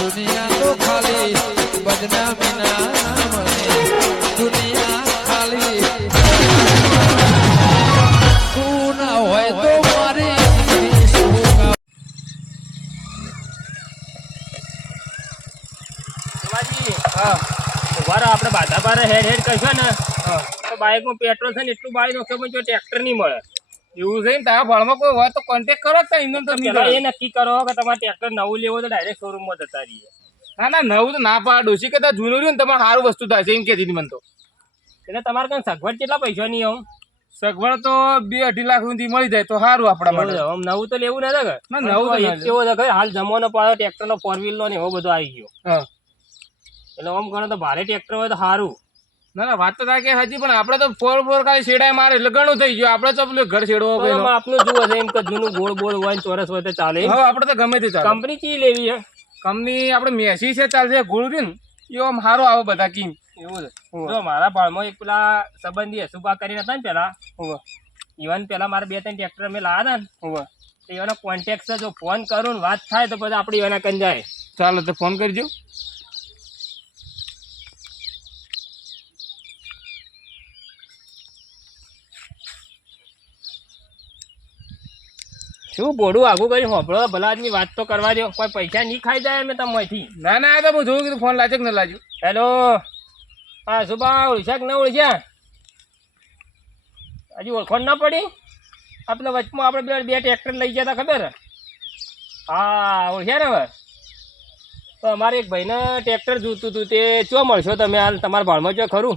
દુનિયા તો ખાલી બદનામી ના નામની દુનિયા ખાલી તું ના હોય તો મારી જિંદગી શું કામ? શિવાજી ઊભા રહો આપણે બાધા બારે હેડ હેડ કરશો ને તો બાઇકમાં પેટ્રોલ છે ને એટલું બાઈ નાખશો પણ જો ટ્રેક્ટર નહીં મળે એવું છે ને તારા ભાળમાં કોઈ હોય તો કોન્ટેક્ટ કરો તો એમને તો એ નક્કી કરો કે તમારે ટ્રેક્ટર નવું લેવો તો ડાયરેક્ટ શોરૂમમાં જતા રહીએ. ના ના નવું તો ના પાડ. ડોશી કદાચ જૂનું રહ્યું ને તમારે સારું વસ્તુ થાય છે એમ કહેતી હતી મને તો. એટલે તમારે કાંઈ સગવડ કેટલા પૈસાની આવું સગવડ તો બે અઢી લાખ સુધી મળી જાય તો સારું આપણા માટે. આમ નવું તો લેવું ના કે? ના, નવું? હાલ જમવાનો પાડો ટ્રેક્ટર નો ફોર વ્હીલ નો ને એવો બધો આવી ગયો. એટલે આમ ગણો તો ભારે ટ્રેક્ટર હોય તો સારું. ના ના વાત તો થાય કે હજી પણ આપણે તો ફોર ફોર ખાલી છેડાય મારે એટલે ઘણું થઈ ગયું. આપણે તો પેલું ઘર છેડવો એમાં જુઓ છે એમ કે જૂનું ગોળ ગોળ હોય ને ચોરસ હોય તો ચાલે. હવે આપણે તો ગમે તે ચાલે. કંપની ચી લેવી છે કંપની આપણે મેસી છે ચાલશે ગોળ રહ્યું ને એ આમ સારું આવે બધા કીમ એવું છે. જો મારા ભાળમાં એક પેલા સંબંધી હસુબા કરીને હતા ને પેલા. ઇવન પેલા મારા બે ત્રણ ટ્રેક્ટર અમે લાવ્યા હતા ને તો એવાનો કોન્ટેક્ટ છે જો ફોન કરું ને વાત થાય તો પછી આપણે એના કન જાય. ચાલો તો ફોન કરજો. શું બોડું આગું કરી હોભળો ભલાજની વાત તો કરવા દો કોઈ પૈસા નહીં ખાઈ જાય અમે તમારથી ના ના આ તો હું જોયું કીધું ફોન લાજે કે ન લાજ્યું હેલો. હા સુભા ઓળખ્યા કે ન ઓળખ્યા હજી ઓળખણ ના પડી? આપણે વચમાં આપણે બે બે ટ્રેક્ટર લઈ ગયા હતા ખબર? હા ઓળખ્યા ને હવે? તો અમારે એક ભાઈને ટ્રેક્ટર જોતું હતું તે ચો મળશો તમે હાલ? તમારા ભાળમાં જો ખરું?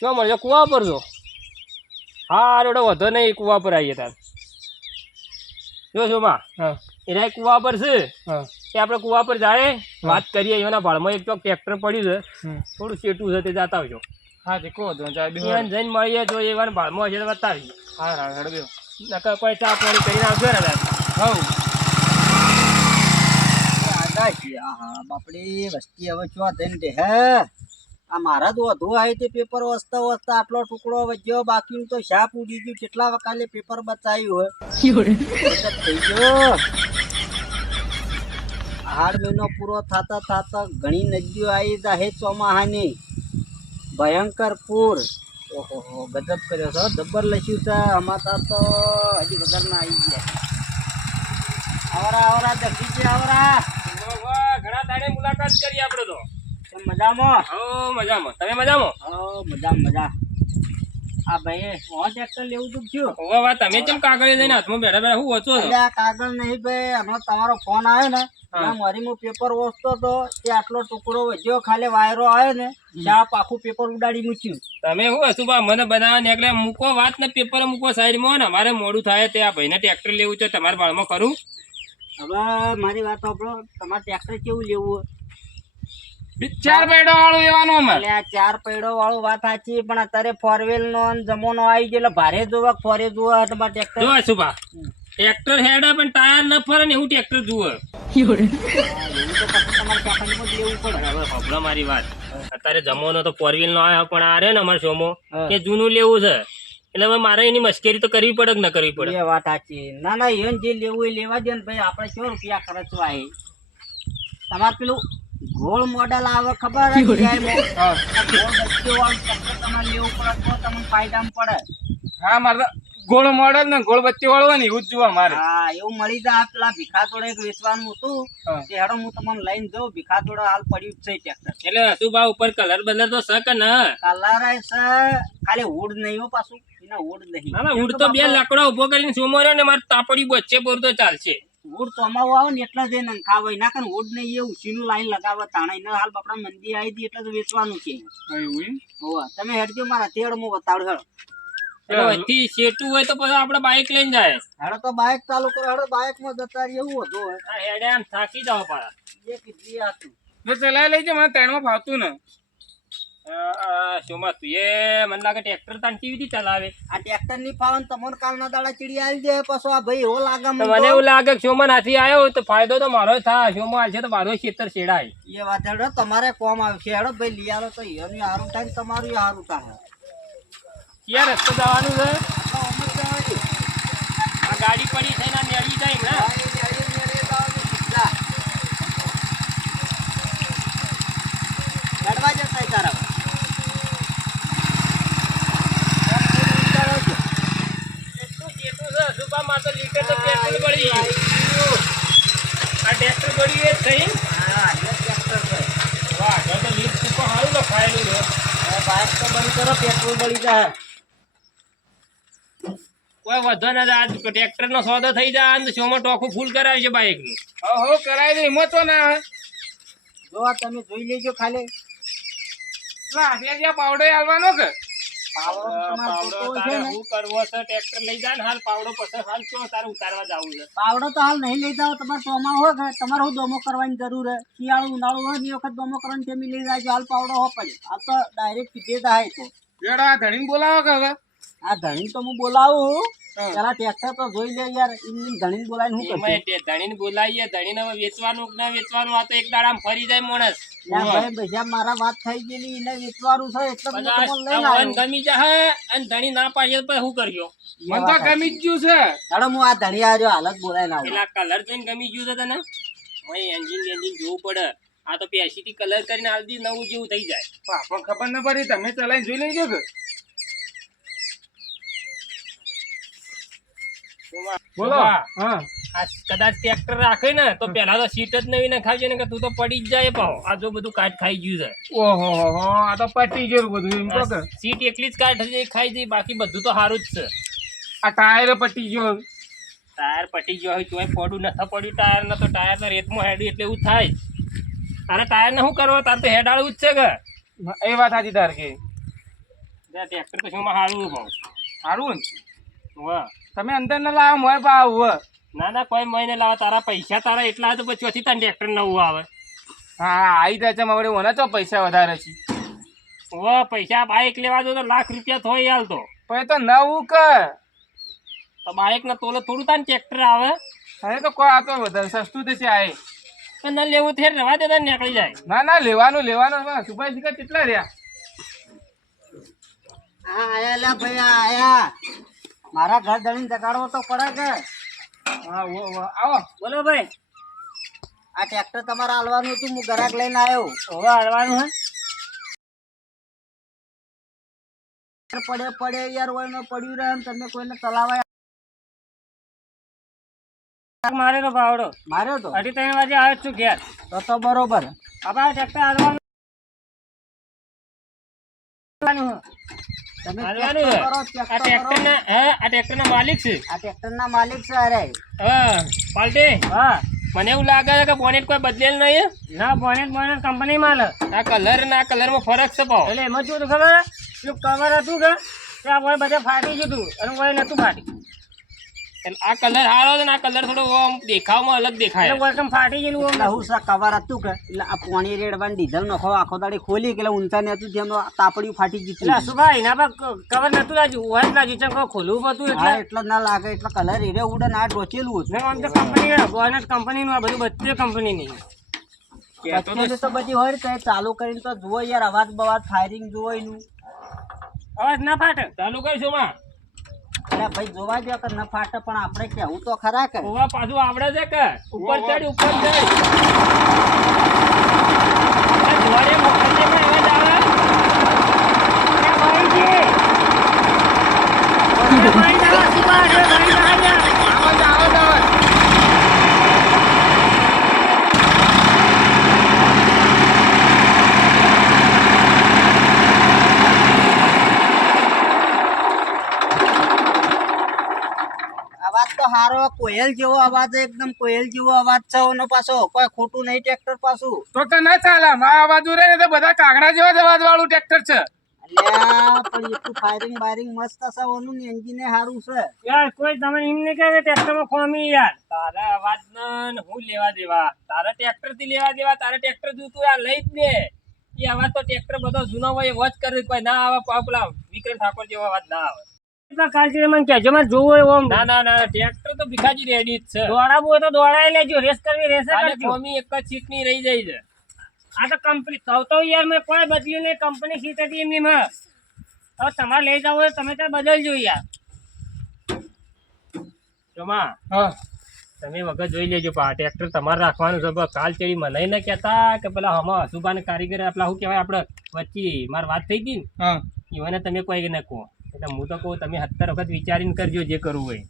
ચો મળશો? કૂવા પર છો? હા રોડો વધો નહીં કૂવા પર આવીએ તાર. જો જો માં. એના કુવા પર છે. હા. કે આપણે કુવા પર જાય. વાત કરીએ એના ભાળમાં એક તો ટ્રેક્ટર પડ્યું છે. થોડું સેટું છે તે જતા આવજો. હા તે કહો તો જઈને મળીએ જો વાર ભાળમાં હશે તો બતાવીએ હા હા હેડો નકર કોઈ ચા પાણી કરીને આવજો ને આહા બાપડી વસ્તી હવે ચો થઈને દે હે? આ મારા તો વધુ આવી તે પેપર વસતા વસતા આટલો ટુકડો વધ્યો બાકીનું તો શાપ ઉડી ગયું. કેટલા વકાલે પેપર બચાવ્યું હોય. થઈ ગયો. આહાર મહિનો પૂરો થતા થતા ઘણી નદીઓ આવી જાહે ચોમાહાની. ભયંકર પૂર. ઓહો ગજબ કર્યો છો દબ્બર જબ્બર લખ્યું છે. અમાતા તો હજી વગર ના આવી ગયા. આવરા આવરા જગદીશજી આવરા. ઘણા દાડે મુલાકાત કરી આપણે તો. મજામાં? હો મજામાં. તમે મજામાં? ઓ મજા મજા. આ ભાઈ હું ટ્રેક્ટર લેવું તું છું હવે વાત તમે કેમ કાગળે લઈને હાથમાં બેઠા બેઠા? હું વચો છો? આ કાગળ નહીં ભાઈ. હમણાં તમારો ફોન આવ્યો ને મારી હું પેપર વાંચતો તો તે આટલો ટુકડો વધ્યો ખાલી વાયરો આવ્યો ને ત્યાં આખું પેપર ઉડાડી મૂક્યું. તમે શું હશું બા મને બનાવવા નીકળે મૂકો વાત ને પેપર મૂકો સાઈડમાં ને અમારે મોડું થાય તે આ ભાઈને ટ્રેક્ટર લેવું છે તમારા બાળમાં ખરું? હવે મારી વાત સાંભળો તમારે ટ્રેક્ટર કેવું લેવું? બી- ચાર પૈડો વાળું લેવાનું અમે. એટલે આ ચાર પૈડો વાળું વાત સાચી પણ અત્યારે ફોર વ્હીલ નો જમોનો આવી ગયો એટલે ભારે જોવા ફોરે જોવા તમારે ટ્રેક્ટર જોવા બા? ટ્રેક્ટર હેડ પણ ટાયર ન ફરે ને એવું ટ્રેક્ટર જુએ. તમારે મારી વાત. અત્યારે જમોનો તો ફોર વ્હીલ નો આવ્યો પણ આ રે ને અમારે સોમો. કે જૂનું લેવું છે. એટલે મારે એની મશ્કરી તો કરવી પડે કે ન કરવી પડે? એ વાત સાચી. ના ના એને જે લેવું એ લેવા દે ને ભાઈ આપણે સો રૂપિયા ખર્ચવા એ તમારે પેલું ગોળ મોડલ આવે ખબર ગોળ બચ્ચો તમારે લેવું પડે તો તમને ફાયદામાં પડે. હા મારે ગોળ મોડલ ને ગોળ બત્તી વાળવાની એવું જ જોવા મારે. હા એવું મળી જાય. પેલા ભીખા તોડે એક વેચવાનું હતું. તે હેડો હું તમને લઈને જઉં. ભીખા તોડે હાલ પડ્યું જ છે ટ્રેક્ટર એટલે શું ભાવ ઉપર કલર બલર તો શક ને? કલર છે ખાલી હુડ નહીં હો પાછું. એના હુડ નહીં. ના ના તો બે લાકડા ઊભો કરીને સુમો રહ્યો ને મારે તાપડી વચ્ચે પૂરતો તો ચાલશે. હુડ ચોમાવું આવે ને એટલે જ એને ખાવાય. ના કે ઓડ નહીં એ ઉછીનું લાઈન લગાવે તાણે એને હાલ બાપડા મંદી આવી હતી એટલે તો વેચવાનું છે. હોવા. તમે હેડજો મારા તેડ હું. બતાવડ હેડ હોય તો પછી આપણે બાઇક લઈને જાય. હેડો તો બાઇક ચાલુ કરો હેડો બાઇકમાં જતા એવું હતું. હેડે આમ થાકી જાવ કીધી હતું તો. ચલાવી લેજે મને ત્રણમાં ફાવતું ને. શોમાં તું એ મને લાગે ટ્રેક્ટર તાન કેવી રીતે ચલાવે? આ ટ્રેક્ટરની ફાવન તમને કાલના દાડા ચીડી આવી જાય પછો આ ભાઈ એવો લાગે મને એવું લાગે કે શોમાં નાથી આવ્યો તો ફાયદો તો મારો થાય શોમાં આવશે તો મારો ખેતર શેડાય. એ વાત હેડો તમારે કોમ આવશે હેડો ભાઈ લઈ આવો તો એનું હારું થાય તમારું હારું થાય. ક્યાં રસ્તો જવાનું છે. આ ગાડી પડી થઈને નેળી જાય ને ગાડી ગાડી મેરે જવાનું સીધા. પડ્યું એ જ થઈ હા એટલે ટ્રેક્ટર છે વાહ આગળ તો લીપ ઉપર સારું લખાયેલું છે બાઇક તો બંધ કરો પેટ્રોલ બળી જાય. કોઈ વધો ના આજ ટ્રેક્ટર નો સોદો થઈ જાય અને શોમાં ટોખું ફૂલ કરાવી છે બાઇકનું હો હો કરાવી દે એમાં તો ના જો તમે જોઈ લેજો ખાલી. પાવડો આવવાનો કે? પાવડો તમારે જોતો હોય છે ને? શું કરવો છે ટ્રેક્ટર લઈ જાય હાલ પાવડો પછી હાલ ચો તારે ઉતારવા જવું છે. પાવડો તો હાલ નહીં લઈ જાવ તમારે ચોમા હોય કે તમારે હું દોમો કરવાની જરૂર હે શિયાળો ઉનાળો હોય ને એ વખત દોમો કરવાની જમી લઈ જાય હાલ પાવડો હો પડે આ તો ડાયરેક્ટ સીધે જાય તો. બોલાવો કે હવે? આ ધણી તો હું બોલાવું. પેલા ટ્રેક્ટર તો જોઈ લે યાર એમની ધણી બોલાવીને હું એમાં કરશે ધણીને બોલાવીએ ધણીને હવે વેચવાનું કે ના વેચવાનું? આ તો એક દાડામાં ફરી જાય માણસ. ભાઈ મારા વાત થઈ ગયેલી એને વેચવાનું છે એટલે ગમી જાય અને ધણી ના પાડીએ તો શું કર્યો મને તો ગમી ગયું છે. ચાલો હું આ ધણી આવ્યો હાલત બોલાવીને આવું. પેલા કલર જોઈને ગમી ગયું છે તને? અહીં એન્જિન એન્જિન જોવું પડે. આ તો પેસી થી કલર કરીને આલ નવું જેવું થઈ જાય. પણ ખબર ના પડી તમે ચલાવીને જોઈ લેજો કે બોલો. હા. હા કદાચ ટ્રેક્ટર રાખે ને તો પેલા તો સીટ જ નવી નખાવજે ને કે તું તો પડી જ જાય પાવ આ જો બધું કાટ ખાઈ ગયું છે. ઓહો હો આ તો પટી ગયું બધું એમ સીટ એકલી જ કાટ ખાઈ જઈ બાકી બધું તો સારું જ છે. આ ટાયર પટી ગયો. ટાયર પટી ગયો હોય તોય પડ્યું નથી પડ્યું ટાયર ન તો ટાયર તો રેતમાં હેડ્યું એટલે એવું થાય. તારે ટાયર ને શું કરવો? તારે તો હેડાળવું જ છે કે. એ વાત સાચી તાર કે. ટ્રેક્ટર પછી એમાં સારું ભાવ સારું ને વાહ. તમે અંદર ના લાવો મોય પા આવું ના ના કોઈ મહિને લાવો. તારા પૈસા તારા એટલા તો પછી ઓછી તને ટ્રેક્ટર નવું આવે. હા આવી જાય છે મારે મને તો પૈસા વધારે છે? ઓ પૈસા બાઇક લેવા જો તો લાખ રૂપિયા થોય હાલ તો. પણ એ તો નવું કે તો બાઇક ને તોલે થોડું તાન ટ્રેક્ટર આવે. હવે તો કોઈ આ તો વધારે સસ્તું થશે આ. તો ન લેવું તે રવા દે તને નીકળી જાય. ના ના લેવાનું લેવાનું સુભાઈ શીખર કેટલા રહ્યા? હા આયા લા ભાઈ આયા. મારા ઘર ધણી જગાડવો તો પડે કે? આવો. બોલો ભાઈ. આ ટ્રેક્ટર તમારે હાલવાનું હતું હું ઘરાક લઈને આવ્યો. હવે હાલવાનું હે? પડે પડે યાર હોય ને પડ્યું રહે તમે કોઈને ચલાવાય. મારે તો ભાવડો માર્યો તો? અઢી ત્રણ વાગે આવે છું ઘેર. તો તો બરોબર. આપણે ટ્રેક્ટર હાલવાનું. મને એવું લાગે છે કે બોનેટ કોઈ બદલેલ નહીં ના બોનેટ બોનેટ કંપની માલ આ કલર ના કલરમાં ફરક છે એટલે એમાં શું ખબર પેલું કવર હતું કે? ત્યાં બધા બધે ફાટી ગયું હતું અને કોઈ નતું ફાટી. આ કલર સારો છે ને આ કલર થોડો આમ દેખાવમાં અલગ દેખાય. એટલે ફાટી ગયેલું આમ હું સા કવર હતું કે એટલે આ પાણી રેડવાની ડીઝલ નખો આખો દાડી ખોલી કે એટલે ઊંચા ને હતું જેમ તાપડિયું ફાટી ગયું એટલે સુભાઈ એના પર કવર નતું લાગ્યું જ લાગ્યું છે ખોલવું હતું એટલે? એટલે જ ના લાગે એટલે કલર એરે ઉડે ના આ ડોચેલું હતું. આમ તો કંપની બોનેટ કંપનીનું આ બધું બધું કંપનીની તો બધી હોય ને તો ચાલુ કરીને તો જુઓ યાર અવાજ બવાજ ફાયરિંગ જુઓ એનું. અવાજ ના ફાટે. ચાલુ કરીશું માં? એટલે ભાઈ જોવા દો કે ન ફાટે પણ આપણે કેવું તો ખરા કે ઓવા પાછું આવડે છે કે ઉપર ચડ ઉપર ચડ જોડે મોકલજે પણ અવાજ આવે ભાઈજી. ભાઈ છે? ભાઈ. આવો હારો કોયલ જેવો અવાજ એકદમ કોયલ જેવો અવાજ છે ઓનો પાછો કોઈ ખોટું નહીં ટ્રેક્ટર પાછું. તો તો ના ચાલે મારા અવાજ ઉરે ને તો બધા કાગડા જેવા જ અવાજ વાળું ટ્રેક્ટર છે. અલ્યા પણ એટલું ફાયરિંગ બાયરિંગ મસ્ત છે ઓનું ને એન્જિન સારું છે. યાર કોઈ તમે એમ નહીં કહે ટ્રેક્ટરમાં ખોમી યાર. તારા અવાજ ને હું લેવા દેવા? તારા ટ્રેક્ટરથી લેવા દેવા તારા ટ્રેક્ટર જોતું આ લઈ જ દે. એ અવાજ તો ટ્રેક્ટર બધો જૂનો હોય એવો જ કરે કોઈ ના આવે પેલા વિક્રમ ઠાકોર જેવો અવાજ ના આવે. ના ના ના ટ્રેક્ટર તો ભીખાજી રેડી જ છે. દોડાવું હોય તો દોડાઈ લેજો રેસ કરવી રેસ કોમી એક જ સીટ રહી જાય છે. આ તો કંપની તો તો યાર મેં કોઈ બદલ્યું નહીં કંપની સીટ હતી એમની માં. હવે તમારે લઈ જવું હોય તમે ત્યાં બદલજો યાર. જોમા હા. તમે વગર જોઈ લેજો પા ટ્રેક્ટર તમારે રાખવાનું છે. બસ કાલ ચડી મને ન કહેતા કે પેલા હમણાં હસુભાને કારીગર પેલા શું કહેવાય આપણે વચ્ચે મારી વાત થઈ હતી ને? હા. તમે કોઈ ન કહો. એટલે હું તો કહું તમે સત્તર વખત વિચારીને કરજો જે કરવું હોય.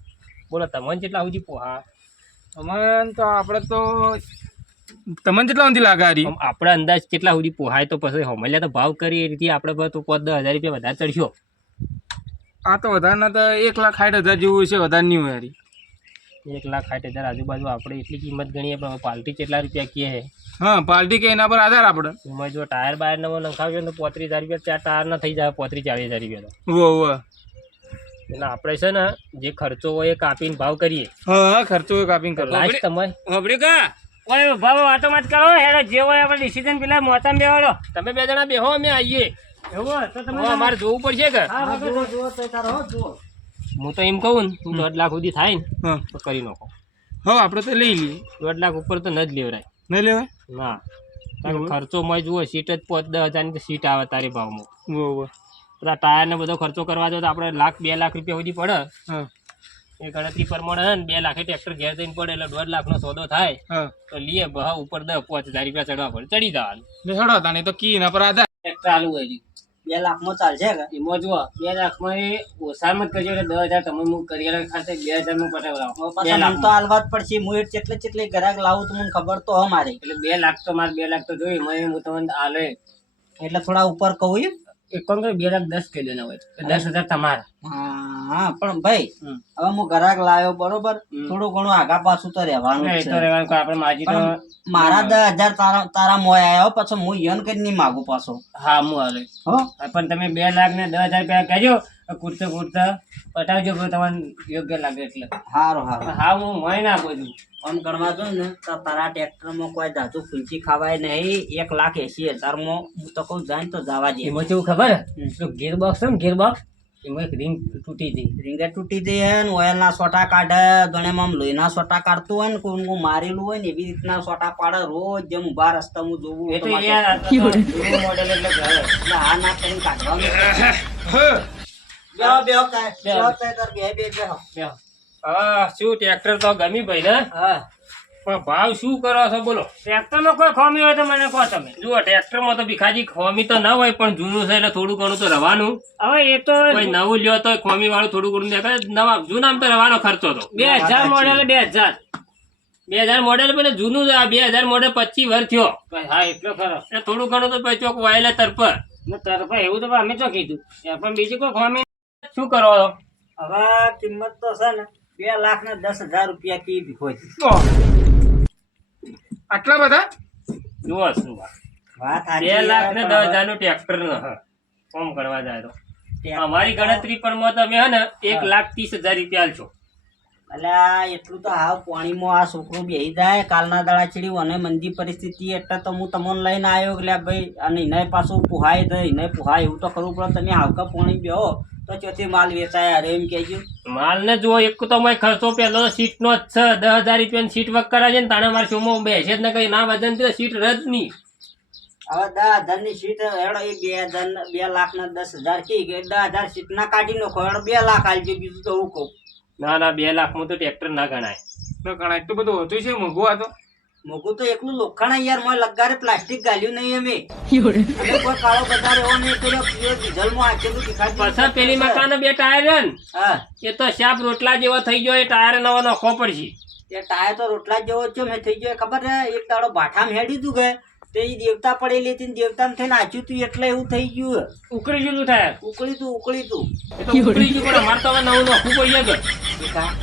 બોલો તમને જેટલા સુધી પોહા અમન તો આપણે તો તમને કેટલા સુધી લાગે આપણે અંદાજ કેટલા સુધી પોહાય તો પછી હમલ્યા તો ભાવ કરી એ રીતે આપણે તો પાંચ દસ હજાર રૂપિયા વધારે ચડશો આ તો વધારે ના તો એક લાખ સાઠ હજાર જેવું છે વધારે નહીં હોય એક લાખ સાઠ હજાર આજુબાજુ આપણે એટલી કિંમત ગણીએ પણ પાલટી કેટલા રૂપિયા કહે છે હા પાલટી કે એના પર આધાર આપણે. એમાં જો ટાયર બાયર નવો નખાવ્યો ને તો પોત્રીસ હજાર રૂપિયા ચાર ટાયર ના થઈ જાય પોત્રીસ ચાલીસ હજાર રૂપિયા તો. વો વો એટલે આપણે છે ને જે ખર્ચો હોય એ કાપીને ભાવ કરીએ. હા ખર્ચો ખર્ચો કાપીને કરો લાસ્ટ તમે. ખબરી કા? ઓય ભાવ વાતો મત કરો હેડો જે હોય આપણે ડિસિઝન પેલા મોતામ બેવાડો તમે બે જણા બેહો અમે આવીએ એવું તો તમે અમારે જોવું પડશે કે? હા, જોવો જોવો તો તારો હો, જુઓ. હું તો એમ કહું ને દોઢ લાખ સુધી થાય ને તો કરી નાખો. હા આપણે તો લઈ લઈએ. દોઢ લાખ ઉપર તો ન જ લેવરાય. નહીં લેવાય? ના. કે ખર્ચો મય જુઓ સીટ જ પાંચ દસ હજારની તો સીટ આવે તારી ભાવમાં. વો બધા ટાયરને બધો ખર્ચો કરવા જો તો આપણે લાખ બે લાખ રૂપિયા સુધી પડે. હા. એ ગણતરી પ્રમાણે હે ને બે લાખે ટ્રેક્ટર ઘેર જઈને પડે એટલે દોઢ લાખનો સોદો થાય. તો લીએ ભાવ ઉપર દસ પાંચ હજાર રૂપિયા ચડવા પડે. ચડી જવાનું. ચડો હેડો તો કી ના પર આધાર. ટ્રેક્ટર ચાલુ હોય. બે લાખમાં ચાલશે કે એમાં જુઓ બે લાખમાં એ ઓછામાં જ કરજો એટલે દસ હજાર તમે હું કરિયર ખાતે બે હજારનું પટાવડાવો મને તો. હાલવા જ પડશે. હું એ ચેટલે ચેટલે ગ્રાહક લાવું તો મને ખબર તો હ મારી. એટલે બે લાખ તો મારે બે લાખ તો જોઈએ. મને હું તમને આલે એટલે થોડા ઉપર કહું એક કોણ બે લાખ દસ કહી દેના હોય. દસ હજાર તમારા. હા. હા પણ ભાઈ હવે હું ગ્રાહક લાવ્યો બરોબર? થોડું ઘણું આગા પાછું તો રહેવાનું છે. મારા દસ હજાર તારા તારા મોય આવ્યો પછી હું યન કરી નહીં માગું પાછો. હા હું હાલે. હો? પણ તમે બે લાખ ને દસ હજાર રૂપિયા કહેજો કૂદતા કૂદતા પટાવજો તમને યોગ્ય લાગે એટલે. સારું સારું હા હું મોય ના છું આમ ગણવા જો ને તો તારા ટ્રેક્ટરમાં કોઈ ધાતુ ફૂલચી ખાવાય નહીં એક લાખ એસી હજારમાં. હું તો કહું જાય તો જવા દે. એમાં કેવું ખબર? ગીર બોક્સ છે ને ગિયર બોક્સ એમાં એક રિંગ તૂટી ગઈ રીંગે તૂટી દે ને ઓઇલના સોટા કાઢે ગણે આમ લોહીના સોટા કાઢતું હોય ને કોઈ હું મારેલું હોય ને એવી રીતના સોટા પાડે રોજ જેમ ઊભા રસ્તા હું જોવું એ તો model એટલે. એટલે આ ના કરીને કાઢવાનું બેહો બેહો. બેહો તાય તાર બે બે બેહો બેહો. હા શું ટ્રેક્ટર તો ગમી ભાઈ ને હા પણ ભાવ શું કરો છો બોલો? ટ્રેક્ટરમાં કોઈ ખોમી હોય તો મને કહો તમે. જુઓ ટ્રેક્ટરમાં તો ભીખાજી ખોમી તો ના હોય પણ જૂનું છે એટલે થોડું ઘણું તો રવાનું હવે એ તો કોઈ નવું લ્યો તો ખોમી વાળું થોડું ઘણું દેખાય. નવા જૂનામાં તો રવાનો ખર્ચો તો. બે હજાર મોડેલ બે હજાર. બે હજાર મોડેલ પણ જૂનું છે. આ બે હજાર મોડેલ પચીસ વર્ષ થયો. હા એટલો ખરો. એટલે થોડું ઘણું તો પછી ચોક વાયેલા તરફ તરફ એવું તો અમે તો કીધું પણ બીજી કોઈ ખોમી? શું કરો છો? હવે કિંમત તો છે ને બે લાખ ને દસ હજાર રૂપિયા કીધી ભીખોય આટલા બધા? જુઓ શું વાત. બે લાખ ને દસ હજારનું ટ્રેક્ટર નો કોમ કરવા જાય તો. અમારી ગણતરી પણ તમે હે ને એક લાખ ત્રીસ હજાર રૂપિયા છો અલ્યા એટલું તો હાવ પાણીમાં આ છોકરું બેહી જાય કાલના દાડા ચડી અને મંદી પરિસ્થિતિ એટલે તો હું તમને લઈને આવ્યો એટલે ભાઈ અને એને પાછું પુહાય દે એને પુહાય એવું તો કરવું પડે તમે હાવકા પાણી બેહો. તો ચોથી માલ વેચાય અરે એમ કહેજો. માલ ને જો એક તો મેં ખર્ચો પેલો સીટ નો જ છે. દસ હજાર રૂપિયાની સીટ વર્ક કરાવે ને તાણે મારે શું બેસે જ ને કઈ ના વજન તો સીટ રદ નહીં. હવે દસ હજારની સીટ હેડો એ બે હજાર બે લાખ ને દસ હજાર કી કે દસ હજાર સીટ ના કાઢી નાખો હેડો બે લાખ આલજો બીજું તો હું કહું. ના ના બે લાખમાં તો ટ્રેક્ટર ના ગણાય. તો ગણાય એટલું બધું હતું છે મોંઘું આ તો. મોગું તો એકલું લોખાણા યાર મોય લગારે પ્લાસ્ટિક ગાલ્યું નહીં અમે. અમે કોઈ કાળો બજાર એવો નહીં કર્યો ડીઝલમાં આખેલું દેખાડ્યું. પાછા પેલી મકાન બે ટાયર હા. એ તો શાપ રોટલા જેવો થઈ ગયો એ ટાયર નવો નખો પડશે. એ ટાયર તો રોટલા જેવો છે મેં થઈ ગયો ખબર છે? એક દાડો બાઠામાં હેડી તું કે તે ઈ દેવતા પડેલી હતી ને દેવતાને થઈને નાચ્યું તું એટલે એવું થઈ ગયું. ઉકળી ગયું થાય ઉકળી તું ઉકળી તું. એ તો ઉકળી ગયું પણ અમારે તો હવે નવું નખું પડી કે એ કા-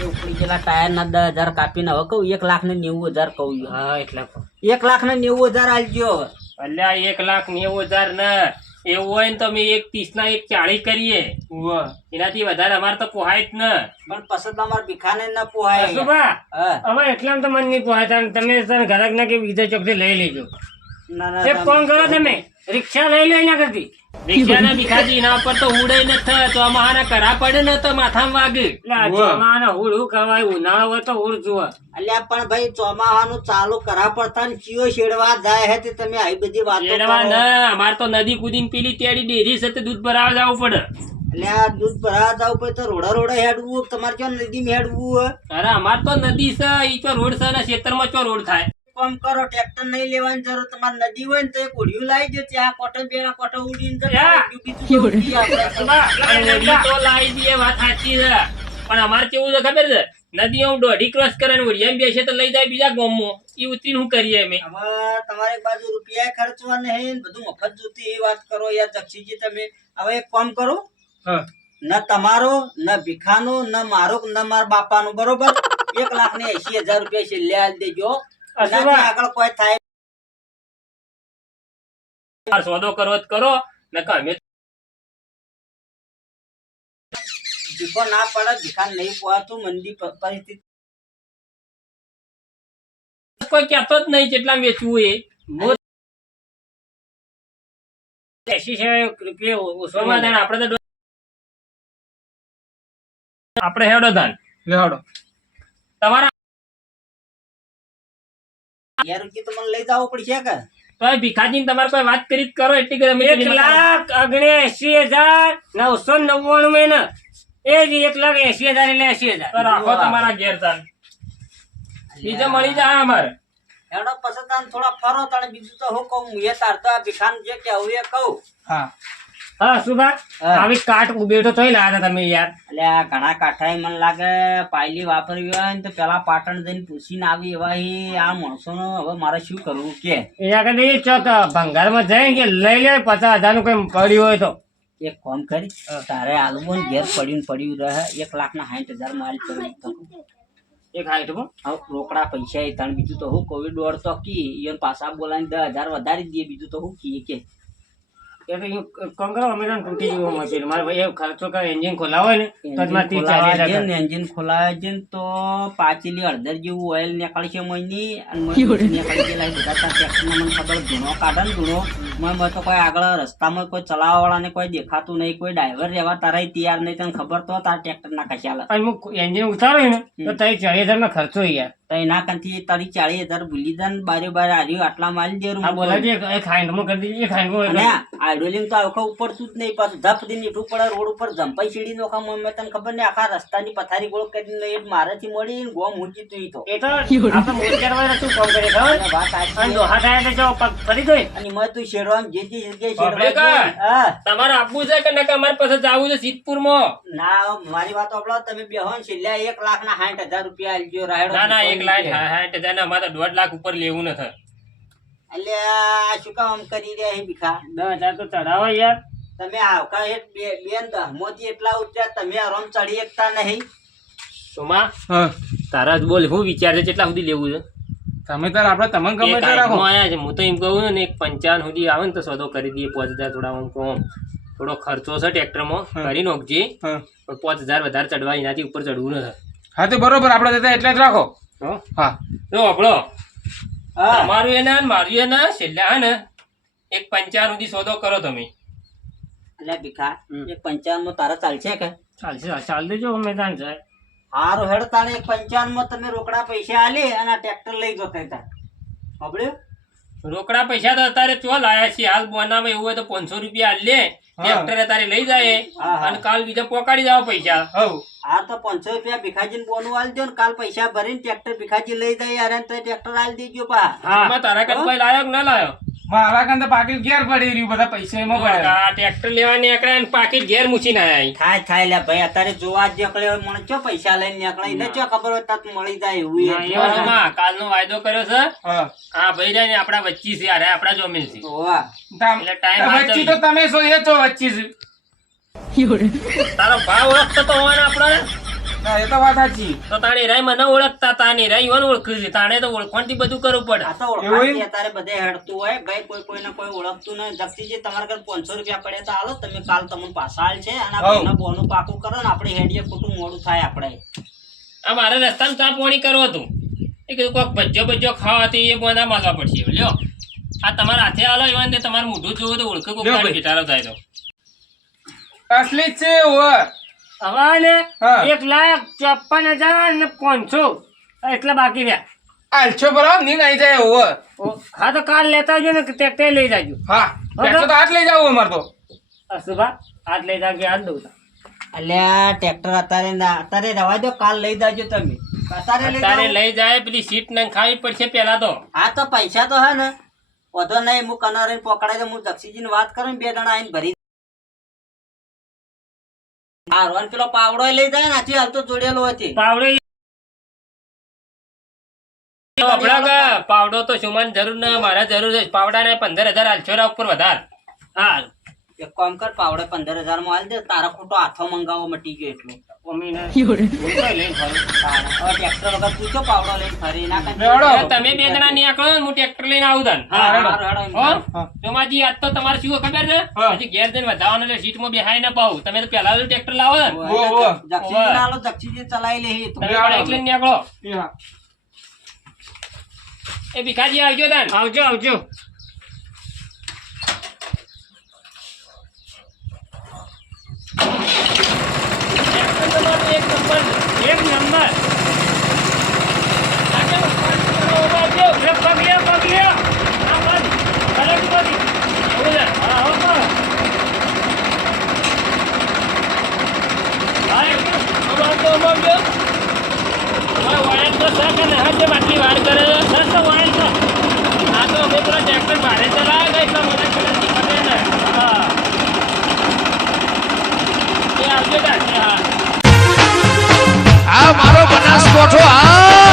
એ ઉકળી ગયેલા ટાયર દસ હજાર કાપીને હવે કહું એક લાખ ને નેવું હજાર કહું હા એટલે એક લાખ ને નેવું હજાર આલજો. અલ્યા એક લાખ નેવું હજાર ના એવું હોય ને તો અમે એક ત્રીસ ના એક ચાળીસ કરીએ. એનાથી વધારે અમારે તો પોહાય જ ને. પણ પસંદ અમારે ભીખાને ન પોહાય. હવે એટલા તો મને નહીં પોહાય. તમે ઘરક ના કે બીજા ચોકથી લઈ લેજો. એક કરો તમે. રિક્ષા લઈ લો એના કરતી. ના તો ઉડે ન થાય તો આમાં કરા પડે ને તો માથામાં વાગે. વાહ. હુડ હું કહેવાય ઉનાળો હોય તો હુડ જુઓ. અલ્યા પણ ભાઈ ચોમાહાનું ચાલુ કરા પડતા ને ચિયો શેડવા જાય હે તે તમે આવી બધી વાતો કરો. ના તો નદી કૂદીને પેલી તેડી ડેરી સાથે દૂધ ભરાવા જવું પડે. એટલે દૂધ ભરાવા જાવ પડે તો રોડા રોડા હેડવું તમારે ક્યાં નદી હેડવું અરે અમાર તો નદી છે ઈ તો રોડ છે ને ખેતરમાં ચો રોડ થાય? કામ કરો ટ્રેક્ટર નહીં લેવાની જરૂર તમારે નદી હોય ને તો એક ઉડિયું લાવી દો ત્યાં કોટો બેડા કોટો ઉડીને તો લાવી દઈએ વાત સાચી છે. પણ અમારે કેવું છે ખબર છે? નદી હું દોઢી ક્રોસ કરે ને ઉડિયા બેસે તો લઈ જાય બીજા ગામમાં. એ ઉતરીને શું કરીએ અમે? તમારે બાજુ રૂપિયા ખર્ચવા નહીં બધું મફત જોતી એ વાત કરો યાર જક્ષીજી તમે. હવે એક કામ કરો. હા. ન તમારો ન ભીખાનો ન મારો ન મારા બાપાનો બરોબર? એક લાખ ને એસી હજાર રૂપિયા છે લે દેજો. આગળ કોઈ થાય સોદો કરો તો કરો ને અમે ભીખો ના પડે ભીખા નહીં પોહાતું મંદી પરિસ્થિતિ. કોઈ કહેતો જ નહીં કેટલા વેચવું એ. આપણે હેડો ધાન. હેડો. તમારા યાર રૂપિયા તો મને લઈ જવું પડશે કે? ભાઈ ભીખાજી તમારે કોઈ વાત કરી કરો એટલી કરી એક લાખ અગણે એસી હજાર નવસો નવ્વાણું ને એ જ એક લાખ એસી હજાર એટલે એસી હજાર. રાખો તમારા ઘેર તાર બીજો મળી જાય અમારે. એનો પછી તાન થોડા ફરો તાણે બીજું તો હું કહું એ તાર તો આ ભીખાન જે કહેવું એ કહું. હા. હા સુભા. આવી કાટ થોઈ લાયા હતા તમે યાર. એટલે આ ઘણા કાંઠાએ મને લાગે પાયલી વાપરવી હોય ને તો પેલા પાટણ જઈને પૂછીને આવી એવા આ માણસોનો. હવે મારે શું કરવું? કે? એ આગળ નહીં ચોક ભંગારમાં જાય કે લઈ લે પચાસ હજારનું કઈ પડ્યું હોય તો. એક કોમ કરી તારે આલવું ઘેર પડ્યું પડ્યું રહે. એક લાખ ના સાઠ હજાર માલ તો. એક હાઈટમાં હવે રોકડા પૈસા એ તાણ બીજું તો હું કોવિડ દોડ તો કી. ઈયોને પાછા બોલાવીને દસ હજાર વધારી દઈએ. બીજું તો હું કીએ કે? ઈ કંકરો તૂટી ગયું મશીન મારે એ ખર્ચો કરે એન્જિન ખોલાવો ને તો મારે ત્રીસ ચાલીસ હજાર એન્જિન ખોલાવા જઈએ તો પાછલી અડધર જેવું ઓઇલ નીકળશે મોયની અને નીકળી ગયેલા બધા ટ્રેક્ટરમાં મને ખબર ધૂણો કાઢે ને ધૂણો. મને તો કોઈ આગળ રસ્તામાં કોઈ ચલાવવા વાળાને કોઈ દેખાતું નહીં કોઈ ડ્રાઈવર રહેવા તારા તૈયાર નહીં તને ખબર તો તારા ટ્રેક્ટર ના કશાલ હું એન્જિન ઉતાર્યું ને તો તારી ચાલીસ હજારમાં ખર્ચો યાર. તો એના કાંથી તારી ચાળી હજાર ભૂલી દે બારે બાર હાર્યું આટલા મારી દે એક કરી દીધી એક અને આઈડોલિંગ તો આખો ઉપડતું જ નહીં પાછું ધપ દી એટલું પડે રોડ ઉપર જંપાઈ સીડી નોખા મમ્મી તને ખબર નહીં આખા રસ્તાની પથારી ગોળ કરીને એ મારેથી મળી ને ગોમ ઊંચી તું તો. એ તો આપણે મોરચાર વાળા શું કામ કરે ખબર? અને વાત થાય તો જો અને શેરવામ જે જે જગ્યાએ શેરવા હા. તમારે આપવું છે કે નકા અમારે પાસે જવું છે સિદ્ધપુરમાં? ના મારી વાત સાંભળો તમે બેહો ને છેલ્લા એક લાખ ના સાઠ હજાર રૂપિયા આલજો રાયડો ના ના એક લાખ સાઠ હજાર ને અમારે દોઢ લાખ ઉપર લેવું નથી એટલે આ શું કામ આમ કરી રહ્યા છે ભીખા? દસ હજાર તો ચડાવો યાર. તમે આવકા બેન દહમોથી એટલા ઉતર્યા તમે આરામ ચડી એકતા નહીં. સોમા હા. તારા જ બોલ હું વિચાર છે કેટલા સુધી લેવું છે? તમે તાર આપણે તમને ગમે તે રાખો. આયા છે. હું તો એમ કહું ને એક પંચાવન સુધી આવે ને તો સોદો કરી દઈએ પાંચ હજાર થોડા આમ કહું. થોડો ખર્ચો છે ટ્રેક્ટરમાં માં કરી નોખજે. હા. પણ પાંચ હજાર વધારે ચડવા એનાથી ઉપર ચડવું નથી હા તો બરોબર આપણે જતા એટલે જ રાખો. હો? જો આપણો હા. તમારું એના મારું એના છેલ્લા ને એક પંચાવન સુધી સોદો કરો તમે. એટલે ભીખા એક પંચાવનમાં તારા ચાલશે કે? ચાલશે ચાલ દેજો અમે ત્યાં જાય. હારું હેડ તારે એક પંચાવનમાં તમે રોકડા પૈસા આલી અને ટ્રેક્ટર લઈ જતો તાર સાંભળ્યું રોકડા પૈસા તો અત્યારે ચો લાયા છે હાલ બોનામાં એવું હોય તો પાંચસો રૂપિયા લે ટ્રેક્ટર તારે લઈ જાય. અને કાલ બીજા પોકાડી જાવ પૈસા. હવ આ તો પાંચસો રૂપિયા ભીખાજીને બોનું આલ દો ને કાલ પૈસા ભરીને ટ્રેક્ટર ભીખાજી લઈ જાય અરે તો ટ્રેક્ટર આલ દેજો પા. તારા કદ કોઈ લાયો કે ના લાયો? મારા કાન પાકીટ ઘેર પડી રહ્યું બધા પૈસા એમાં પડ્યા ટ્રેક્ટર લેવા નીકળે ને પાકીટ ઘેર મૂકીને આયા. થાય થાય લે ભાઈ અત્યારે જોવા જ નીકળે મને ચો પૈસા લઈને નીકળે એને ચો ખબર હોય તક મળી જાય એવું માં કાલનો વાયદો કર્યો છે. હા. ભાઈ જાય ને આપડા વચ્ચી છે અરે આપડા જમીન છે. એટલે હાલ તો તમે છો એ છો વચ્ચે છે. તારો ભાવ ઓળખતો તો હોવાનો હા, એ તો વાત સાચી. તો તાણે રાય મને ઓળખતા તાની રાય ઈવન ઓળખ્યું છે તાણે તો ઓળખવાથી બધું કરવું પડે? આ તો બધે હેડતું હોય. ભાઈ કોઈ કોઈને કોઈ ઓળખતું નહીં જગતીજી તમારા ઘર પાંચસો રૂપિયા પડે તો હાલો તમે કાલ તમને પાછા હાલ છે અને આ બોનું પાકું કરો ને આપણે હેડીએ ખોટું મોડું થાય આપણે. આ મારે રસ્તામાં ચા પાણી કરવું હતું. એ કીધું કોઈક ભજ્જો ભજ્જો ખાવાથી હતી એ બધા માલવા પડશે. લ્યો. આ તમારા હાથે આલો એવા ને તમારું મોઢું જોવું તો ઓળખે કોઈ. ઘેટારો થાય તો. અસલી જ છે હવે એક લાખ ચોપન હજાર ને પાંચસો. એટલા બાકી રહ્યા. આલછો બરાબર નીંદ આવી જાય ઓવે હા તો કાલ લેતા આવજો ને તે લઈ જાજો. હા તો. આજ લઈ જાવ અમારે તો. અસુભા આજ લઈ જાગે આજ દઉં અલ્યા ટ્રેક્ટર અત્યારે ના અત્યારે રવા દો કાલ લઈ જાજો તમે. અત્યારે લઈ તારે લઈ જાય પેલી સીટ ને ખાવી પડશે પેલા તો. હા તો પૈસા તો હે ને. વધો નહીં હું કનારે પકડાય તો હું જક્ષીજીને વાત કરું બે જણા આવીને ભરી હારો અને પેલો પાવડો લઈ જાય ને હાથી હાલતો જોડેલો હતી પાવડો પાવડો તો સુમાન જરૂર ના મારા જરૂર છે. પાવડા ને પંદર હજાર હાલશો ઉપર વધાર. હા એક કામ કર પાવડે પંદર હજારમાં આલ દે તારા ખોટો હાથો મંગાવો મટી ગયો એટલું. મમ્મીને લઈને ફરું. ટ્રેક્ટર વગર તું પાવડો લઈને ફરી? ના કાંઈ? લેવડો. એ તમે બે જણા નીકળો હું ટ્રેક્ટર લઈને આવું તને. હા, હારું, હારું, એમ હો? કરો. સોમાજી આજ તો તમારે શું ખબર છે. હજી ઘેર જઈને વધાવવાનો એટલે સીટમાં બેહાઈ ના પાવું. તમે તો પહેલા ટ્રેક્ટર લાવો ને. લે તમે નીકળો. એ. ભીખાજી આવજો તાન. આવજો આવજો ટ્રેક્ટર તમારું એક નંબર એક નંબર આજે પાંચ કિલો ઊભા આવજો. એ પગલ્યો પગલ્યો આ બંધ ભલે જ બધી. એવું છે? હા હો બસ. હા, એકદમ. અમારે તો અમારજો. અમારે વાયર તો છે કે નહીં? જે આટલી કરે છે. વાયર તો. આ તો અમે પેલા ટ્રેક્ટર ચલાવે એટલા ને. હા એ આવજો હા આ મારો બનાસકોઠો આ